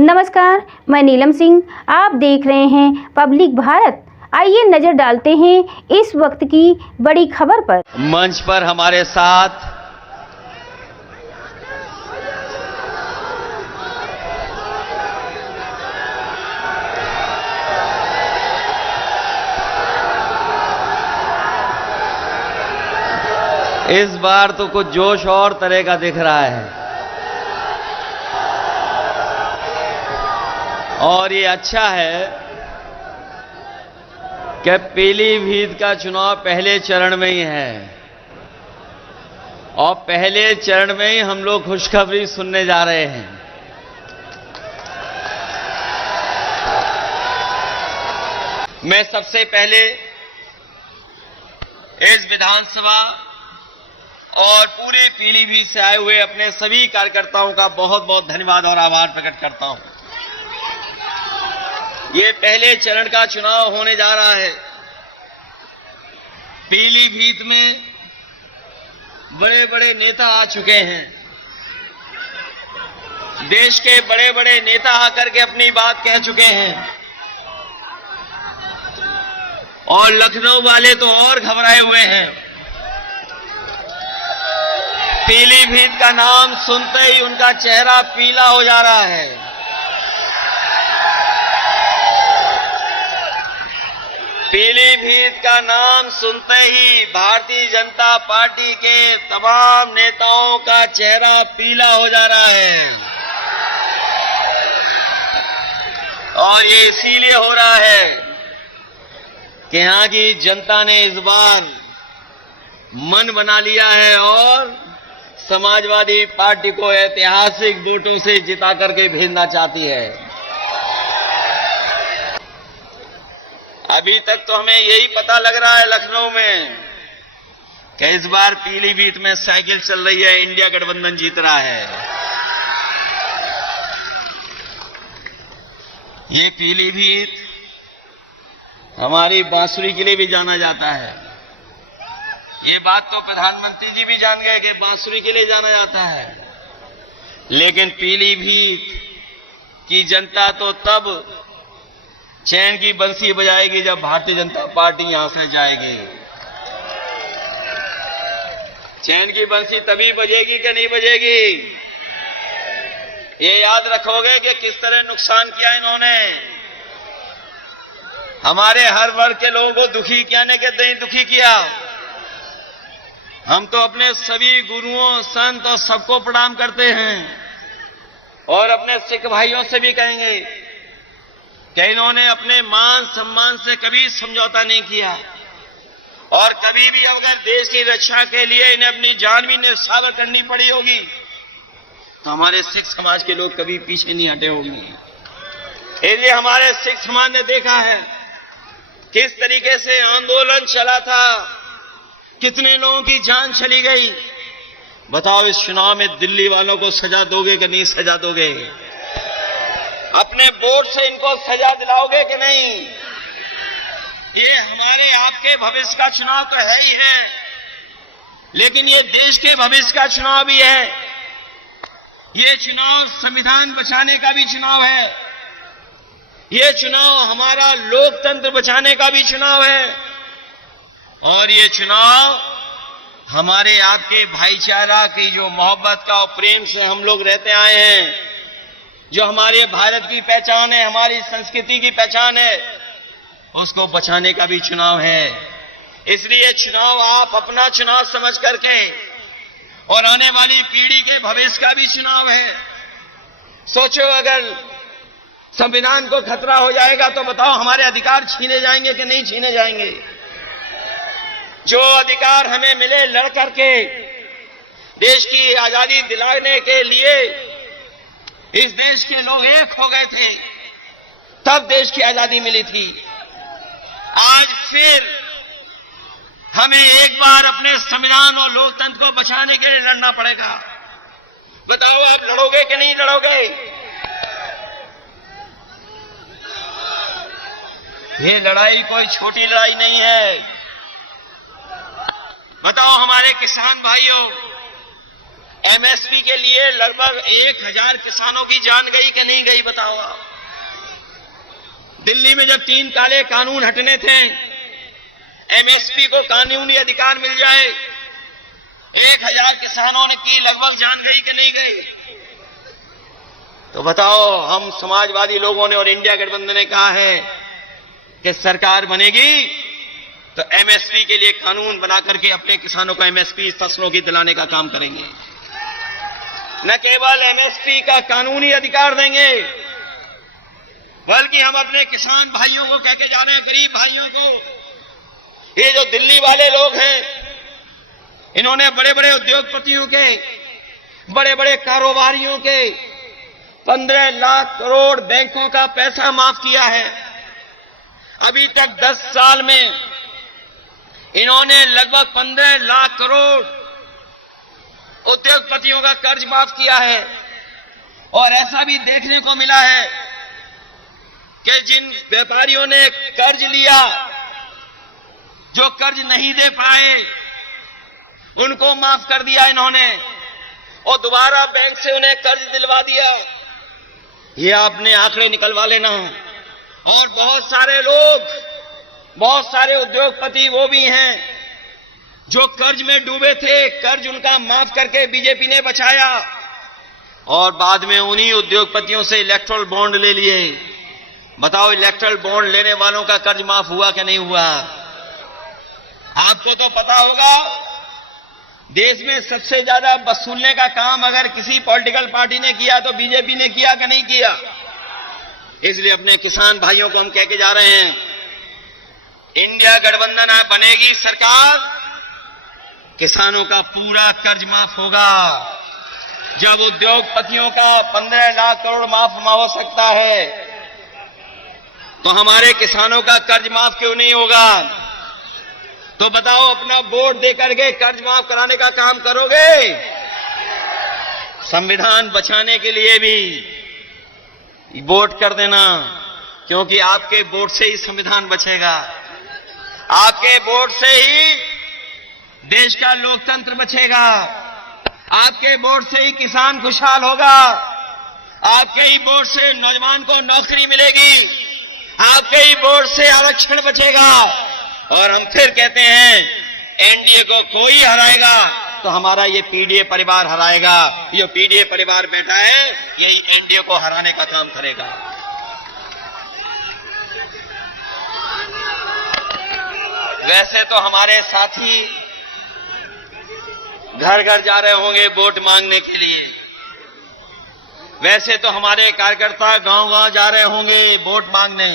नमस्कार, मैं नीलम सिंह। आप देख रहे हैं पब्लिक भारत। आइए नजर डालते हैं इस वक्त की बड़ी खबर पर। मंच पर हमारे साथ इस बार तो कुछ जोश और तरह का दिख रहा है और ये अच्छा है कि पीलीभीत का चुनाव पहले चरण में ही है और पहले चरण में ही हम लोग खुशखबरी सुनने जा रहे हैं। मैं सबसे पहले इस विधानसभा और पूरे पीलीभीत से आए हुए अपने सभी कार्यकर्ताओं का बहुत बहुत धन्यवाद और आभार प्रकट करता हूं। ये पहले चरण का चुनाव होने जा रहा है। पीलीभीत में बड़े बड़े नेता आ चुके हैं। देश के बड़े बड़े नेता आकर के अपनी बात कह चुके हैं और लखनऊ वाले तो और घबराए हुए हैं। पीलीभीत का नाम सुनते ही उनका चेहरा पीला हो जा रहा है। पीलीभीत का नाम सुनते ही भारतीय जनता पार्टी के तमाम नेताओं का चेहरा पीला हो जा रहा है और ये इसीलिए हो रहा है कि यहां की जनता ने इस बार मन बना लिया है और समाजवादी पार्टी को ऐतिहासिक वोटों से जिता करके भेजना चाहती है। अभी तक तो हमें यही पता लग रहा है लखनऊ में कि इस बार पीलीभीत में साइकिल चल रही है, इंडिया गठबंधन जीत रहा है। ये पीलीभीत हमारी बांसुरी के लिए भी जाना जाता है। ये बात तो प्रधानमंत्री जी भी जान गए कि बांसुरी के लिए जाना जाता है, लेकिन पीलीभीत की जनता तो तब चैन की बंसी बजाएगी जब भारतीय जनता पार्टी यहां से जाएगी। चैन की बंसी तभी बजेगी कि नहीं बजेगी, ये याद रखोगे कि किस तरह नुकसान किया इन्होंने। हमारे हर वर्ग के लोगों को दुखी किया ने के नहीं दुखी किया। हम तो अपने सभी गुरुओं, संत और सबको प्रणाम करते हैं और अपने सिख भाइयों से भी कहेंगे कि इन्होंने अपने मान सम्मान से कभी समझौता नहीं किया और कभी भी अगर देश की रक्षा के लिए इन्हें अपनी जान भी न्यौछावर करनी पड़ी होगी तो हमारे सिख समाज के लोग कभी पीछे नहीं हटे होंगे। इसलिए हमारे सिख समाज ने देखा है किस तरीके से आंदोलन चला था, कितने लोगों की जान चली गई। बताओ, इस चुनाव में दिल्ली वालों को सजा दोगे कि नहीं सजा दोगे? अपने वोट से इनको सजा दिलाओगे कि नहीं? ये हमारे आपके भविष्य का चुनाव तो है ही है, लेकिन ये देश के भविष्य का चुनाव भी है। ये चुनाव संविधान बचाने का भी चुनाव है। ये चुनाव हमारा लोकतंत्र बचाने का भी चुनाव है और ये चुनाव हमारे आपके भाईचारा की जो मोहब्बत का और प्रेम से हम लोग रहते आए हैं, जो हमारे भारत की पहचान है, हमारी संस्कृति की पहचान है, उसको बचाने का भी चुनाव है। इसलिए चुनाव आप अपना चुनाव समझ करके और आने वाली पीढ़ी के भविष्य का भी चुनाव है। सोचो, अगर संविधान को खतरा हो जाएगा तो बताओ हमारे अधिकार छीने जाएंगे कि नहीं छीने जाएंगे? जो अधिकार हमें मिले लड़ करके देश की आजादी दिलाने के लिए इस देश के लोग एक हो गए थे, तब देश की आजादी मिली थी। आज फिर हमें एक बार अपने संविधान और लोकतंत्र को बचाने के लिए लड़ना पड़ेगा। बताओ, आप लड़ोगे कि नहीं लड़ोगे? ये लड़ाई कोई छोटी लड़ाई नहीं है। बताओ, हमारे किसान भाइयों, एमएसपी के लिए लगभग 1000 किसानों की जान गई कि नहीं गई, बताओ आप। दिल्ली में जब 3 काले कानून हटने थे, एमएसपी को कानूनी अधिकार मिल जाए, 1000 किसानों ने की लगभग जान गई कि नहीं गई। तो बताओ, हम समाजवादी लोगों ने और इंडिया गठबंधन ने कहा है कि सरकार बनेगी तो एमएसपी के लिए कानून बना करके अपने किसानों को एमएसपी फसलों की दिलाने का काम करेंगे। न केवल एमएसपी का कानूनी अधिकार देंगे, बल्कि हम अपने किसान भाइयों को कह के जा रहे हैं, गरीब भाइयों को, ये जो दिल्ली वाले लोग हैं, इन्होंने बड़े बड़े उद्योगपतियों के, बड़े बड़े कारोबारियों के 15 लाख करोड़ बैंकों का पैसा माफ किया है। अभी तक 10 साल में इन्होंने लगभग 15 लाख करोड़ उद्योगपतियों का कर्ज माफ किया है। और ऐसा भी देखने को मिला है कि जिन व्यापारियों ने कर्ज लिया, जो कर्ज नहीं दे पाए, उनको माफ कर दिया इन्होंने और दोबारा बैंक से उन्हें कर्ज दिलवा दिया। ये आपने आंकड़े निकलवा लेना। और बहुत सारे लोग, बहुत सारे उद्योगपति वो भी हैं जो कर्ज में डूबे थे, कर्ज उनका माफ करके बीजेपी ने बचाया और बाद में उन्हीं उद्योगपतियों से इलेक्ट्रल बॉन्ड ले लिए। बताओ, इलेक्ट्रल बॉन्ड लेने वालों का कर्ज माफ हुआ कि नहीं हुआ? आपको तो पता होगा, देश में सबसे ज्यादा वसूलने का काम अगर किसी पॉलिटिकल पार्टी ने किया तो बीजेपी ने किया कि नहीं किया? इसलिए अपने किसान भाइयों को हम कह के जा रहे हैं, इंडिया गठबंधन बनेगी सरकार, किसानों का पूरा कर्ज माफ होगा। जब उद्योगपतियों का 15 लाख करोड़ माफ हो सकता है, तो हमारे किसानों का कर्ज माफ क्यों नहीं होगा? तो बताओ, अपना वोट देकर के कर्ज माफ कराने का काम करोगे? संविधान बचाने के लिए भी वोट कर देना, क्योंकि आपके वोट से ही संविधान बचेगा। आपके वोट से ही देश का लोकतंत्र बचेगा। आपके वोट से ही किसान खुशहाल होगा। आपके ही वोट से नौजवान को नौकरी मिलेगी। आपके ही वोट से आरक्षण बचेगा। और हम फिर कहते हैं, एनडीए को कोई हराएगा तो हमारा ये पीडीए परिवार हराएगा। ये पीडीए परिवार बैठा है, यही एनडीए को हराने का काम करेगा। वैसे तो हमारे साथी घर घर जा रहे होंगे वोट मांगने के लिए। वैसे तो हमारे कार्यकर्ता गांव गांव जा रहे होंगे वोट मांगने।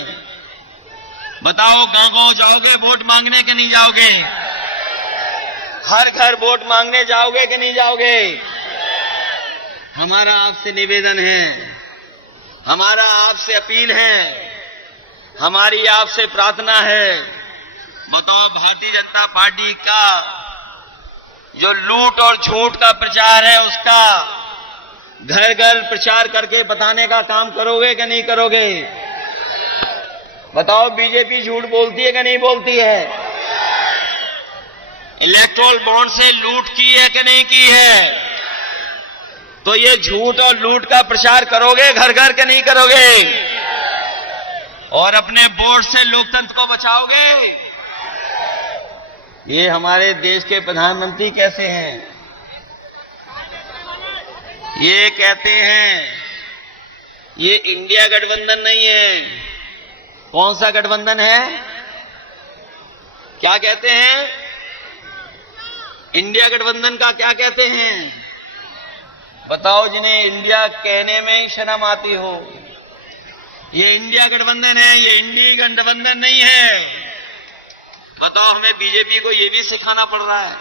बताओ, गांव गांव जाओगे वोट मांगने कि नहीं जाओगे? हर घर वोट मांगने जाओगे कि नहीं जाओगे? हमारा आपसे निवेदन है, हमारा आपसे अपील है, हमारी आपसे प्रार्थना है। बताओ, भारतीय जनता पार्टी का जो लूट और झूठ का प्रचार है, उसका घर घर प्रचार करके बताने का काम करोगे कि नहीं करोगे? बताओ, बीजेपी झूठ बोलती है कि नहीं बोलती है? इलेक्ट्रल बॉन्ड से लूट की है कि नहीं की है? तो ये झूठ और लूट का प्रचार करोगे घर घर के नहीं करोगे? और अपने वोट से लोकतंत्र को बचाओगे? ये हमारे देश के प्रधानमंत्री कैसे हैं? ये कहते हैं ये इंडिया गठबंधन नहीं है। कौन सा गठबंधन है? क्या कहते हैं? इंडिया गठबंधन का क्या कहते हैं? बताओ, जिन्हें इंडिया कहने में ही शर्म आती हो। ये इंडिया गठबंधन है, ये इंडिया गठबंधन नहीं है। बताओ, हमें बीजेपी को ये भी सिखाना पड़ रहा है।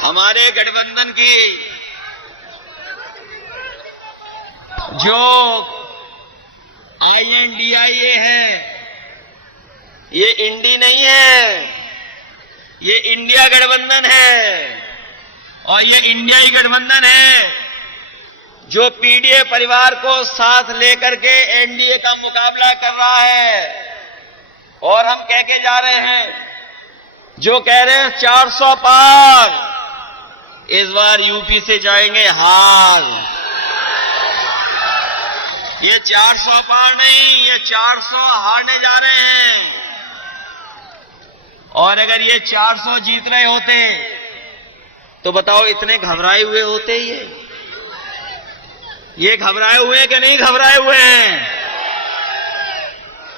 हमारे गठबंधन की जो INDIA है, ये इंडी नहीं है, ये इंडिया गठबंधन है। और ये इंडियाई गठबंधन है जो पीडीए परिवार को साथ लेकर के एनडीए का मुकाबला कर रहा है। और हम कह के जा रहे हैं, जो कह रहे हैं 400 पार, इस बार यूपी से जाएंगे हार। ये 400 पार नहीं, ये 400 हारने जा रहे हैं। और अगर ये 400 जीत रहे होते तो बताओ इतने घबराए हुए होते ये घबराए हुए हैं कि नहीं घबराए हुए हैं?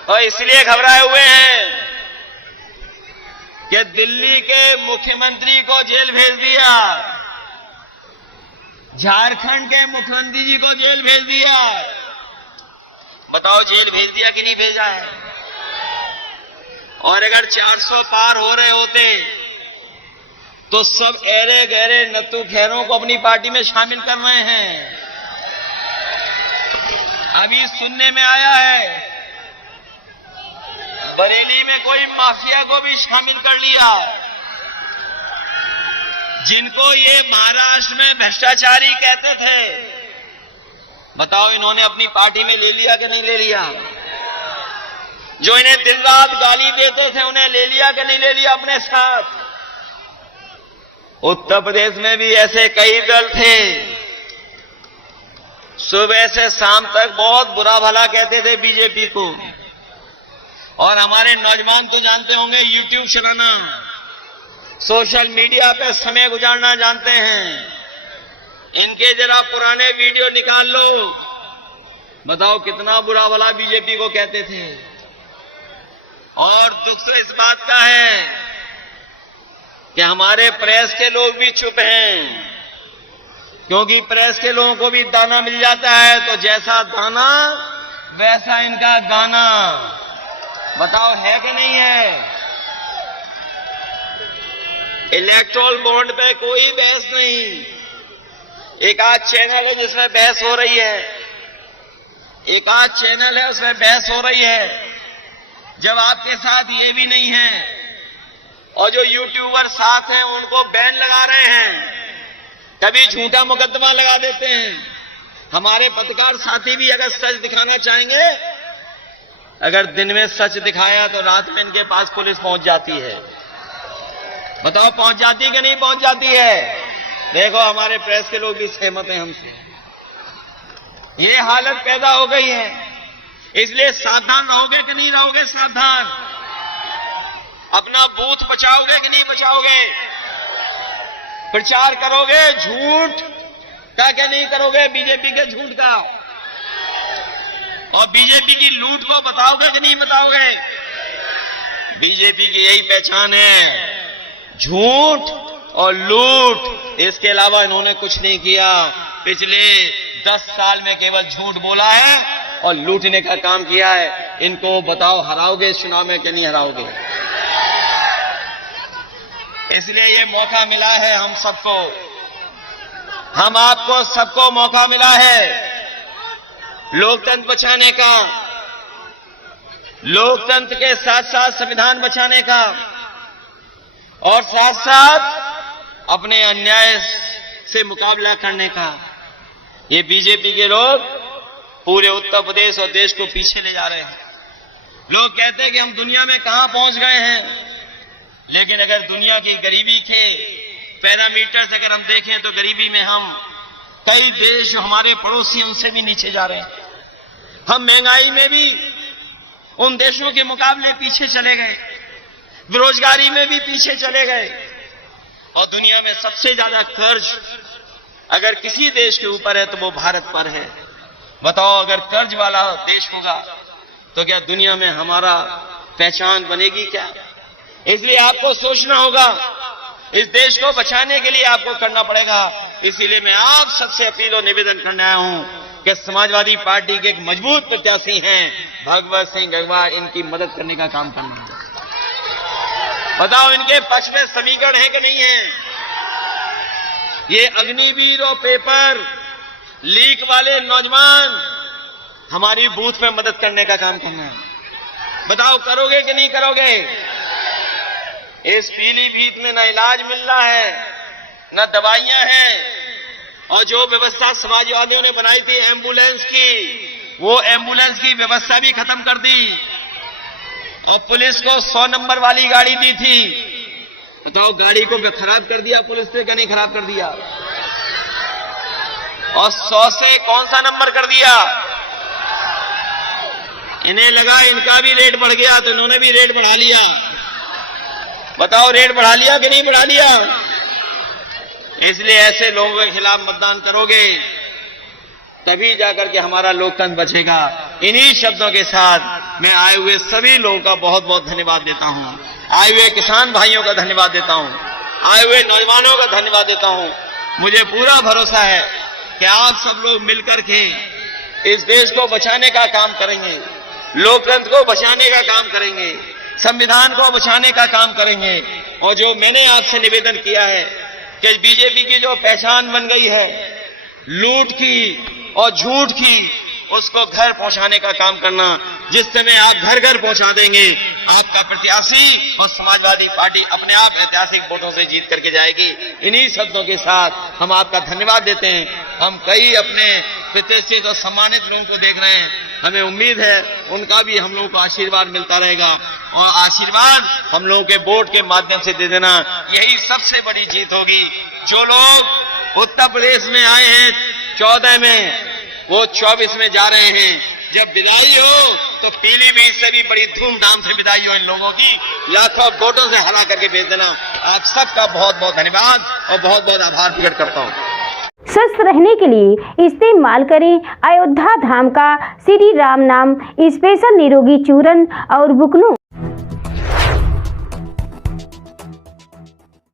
और इसलिए घबराए हुए हैं कि दिल्ली के मुख्यमंत्री को जेल भेज दिया, झारखंड के मुख्यमंत्री जी को जेल भेज दिया। बताओ जेल भेज दिया कि नहीं भेजा है? और अगर 400 पार हो रहे होते तो सब ऐरे गहरे नत्थू खैरों को अपनी पार्टी में शामिल कर रहे हैं। अभी सुनने में आया है बरेली में कोई माफिया को भी शामिल कर लिया, जिनको ये महाराष्ट्र में भ्रष्टाचारी कहते थे। बताओ इन्होंने अपनी पार्टी में ले लिया कि नहीं ले लिया? जो इन्हें दिन रात गाली देते थे उन्हें ले लिया कि नहीं ले लिया अपने साथ? उत्तर प्रदेश में भी ऐसे कई दल थे, सुबह से शाम तक बहुत बुरा भला कहते थे बीजेपी को। और हमारे नौजवान तो जानते होंगे यूट्यूब चलाना, सोशल मीडिया पे समय गुजारना जानते हैं। इनके जरा पुराने वीडियो निकाल लो, बताओ कितना बुरा भला बीजेपी को कहते थे। और दुख तो इस बात का है कि हमारे प्रेस के लोग भी चुप हैं, क्योंकि प्रेस के लोगों को भी दाना मिल जाता है, तो जैसा दाना वैसा इनका गाना। बताओ है कि नहीं है? इलेक्ट्रोल बॉन्ड पे कोई बहस नहीं। एक आध चैनल है जिसमें बहस हो रही है, एक आध चैनल है उसमें बहस हो रही है। जब आपके साथ ये भी नहीं है और जो यूट्यूबर साथ हैं उनको बैन लगा रहे हैं, कभी झूठा मुकदमा लगा देते हैं। हमारे पत्रकार साथी भी अगर सच दिखाना चाहेंगे, अगर दिन में सच दिखाया तो रात में इनके पास पुलिस पहुंच जाती है। बताओ पहुंच जाती है कि नहीं पहुंच जाती है? देखो हमारे प्रेस के लोग भी सहमत हैं हमसे। ये हालत पैदा हो गई है, इसलिए सावधान रहोगे कि नहीं रहोगे? सावधान। अपना बूथ बचाओगे कि नहीं बचाओगे? प्रचार करोगे झूठ का क्या नहीं करोगे? बीजेपी के झूठ का। और बीजेपी की लूट को बताओगे कि नहीं बताओगे? बीजेपी की यही पहचान है, झूठ और लूट। इसके अलावा इन्होंने कुछ नहीं किया। पिछले 10 साल में केवल झूठ बोला है और लूटने का काम किया है। इनको बताओ हराओगे इस चुनाव में कि नहीं हराओगे? इसलिए ये मौका मिला है हम सबको, हम आपको सबको मौका मिला है लोकतंत्र बचाने का, लोकतंत्र के साथ साथ संविधान बचाने का, और साथ साथ अपने अन्याय से मुकाबला करने का। ये बीजेपी के लोग पूरे उत्तर प्रदेश और देश को पीछे ले जा रहे हैं। लोग कहते हैं कि हम दुनिया में कहां पहुंच गए हैं, लेकिन अगर दुनिया की गरीबी के पैरामीटर्स अगर हम देखें तो गरीबी में हम कई देश जो हमारे पड़ोसी उनसे भी नीचे जा रहे हैं। हम महंगाई में भी उन देशों के मुकाबले पीछे चले गए, बेरोजगारी में भी पीछे चले गए, और दुनिया में सबसे ज्यादा कर्ज अगर किसी देश के ऊपर है तो वो भारत पर है। बताओ अगर कर्ज वाला देश होगा तो क्या दुनिया में हमारा पहचान बनेगी क्या? इसलिए आपको सोचना होगा, इस देश को बचाने के लिए आपको करना पड़ेगा। इसीलिए मैं आप सबसे अपील और निवेदन करने आया हूं कि समाजवादी पार्टी के एक मजबूत प्रत्याशी हैं भगवत सिंह गंगवार, इनकी मदद करने का काम करना है। बताओ इनके पक्ष में समीकरण है कि नहीं है? ये अग्निवीर और पेपर लीक वाले नौजवान हमारी बूथ में मदद करने का काम करना है। बताओ करोगे कि नहीं करोगे? इस पीलीभीत में न इलाज मिल रहा है, न दवाइयां हैं, और जो व्यवस्था समाजवादियों ने बनाई थी एम्बुलेंस की, वो एम्बुलेंस की व्यवस्था भी खत्म कर दी, और पुलिस को 100 नंबर वाली गाड़ी दी थी। बताओ, गाड़ी को खराब कर दिया पुलिस ने, क्या नहीं खराब कर दिया? और 100 से कौन सा नंबर कर दिया? इन्हें लगा इनका भी रेट बढ़ गया तो इन्होंने भी रेट बढ़ा लिया। बताओ, रेट बढ़ा लिया कि नहीं बढ़ा लिया? इसलिए ऐसे लोगों के खिलाफ मतदान करोगे तभी जाकर के हमारा लोकतंत्र बचेगा। इन्हीं शब्दों के साथ मैं आए हुए सभी लोगों का बहुत बहुत धन्यवाद देता हूं। आए हुए किसान भाइयों का धन्यवाद देता हूं, आए हुए नौजवानों का धन्यवाद देता हूं। मुझे पूरा भरोसा है कि आप सब लोग मिलकर के इस देश को बचाने का काम करेंगे, लोकतंत्र को बचाने का काम करेंगे, संविधान को बचाने का काम करेंगे। और जो मैंने आपसे निवेदन किया है कि बीजेपी की जो पहचान बन गई है लूट की और झूठ की, उसको घर पहुंचाने का काम करना। जिस समय आप घर घर पहुंचा देंगे, आपका प्रत्याशी और समाजवादी पार्टी अपने आप ऐतिहासिक वोटों से जीत करके जाएगी। इन्हीं शब्दों के साथ हम आपका धन्यवाद देते हैं। हम कई अपने प्रतिष्ठित और सम्मानित लोगों को देख रहे हैं, हमें उम्मीद है उनका भी हम लोगों को आशीर्वाद मिलता रहेगा। और आशीर्वाद हम लोगों के वोट के माध्यम से दे देना, यही सबसे बड़ी जीत होगी। जो लोग उत्तर प्रदेश में आए हैं 14 में, वो 24 में जा रहे हैं। जब विदाई हो तो पीलीभीत से भी बड़ी धूमधाम से विदाई हो इन लोगों की, लाखों वोटों से हरा करके भेज देना। आप सबका बहुत बहुत धन्यवाद और बहुत बहुत आभार प्रकट करता हूँ। स्वस्थ रहने के लिए इस्तेमाल करें अयोध्या धाम का श्री राम नाम स्पेशल निरोगी चूर्ण और बुकनू।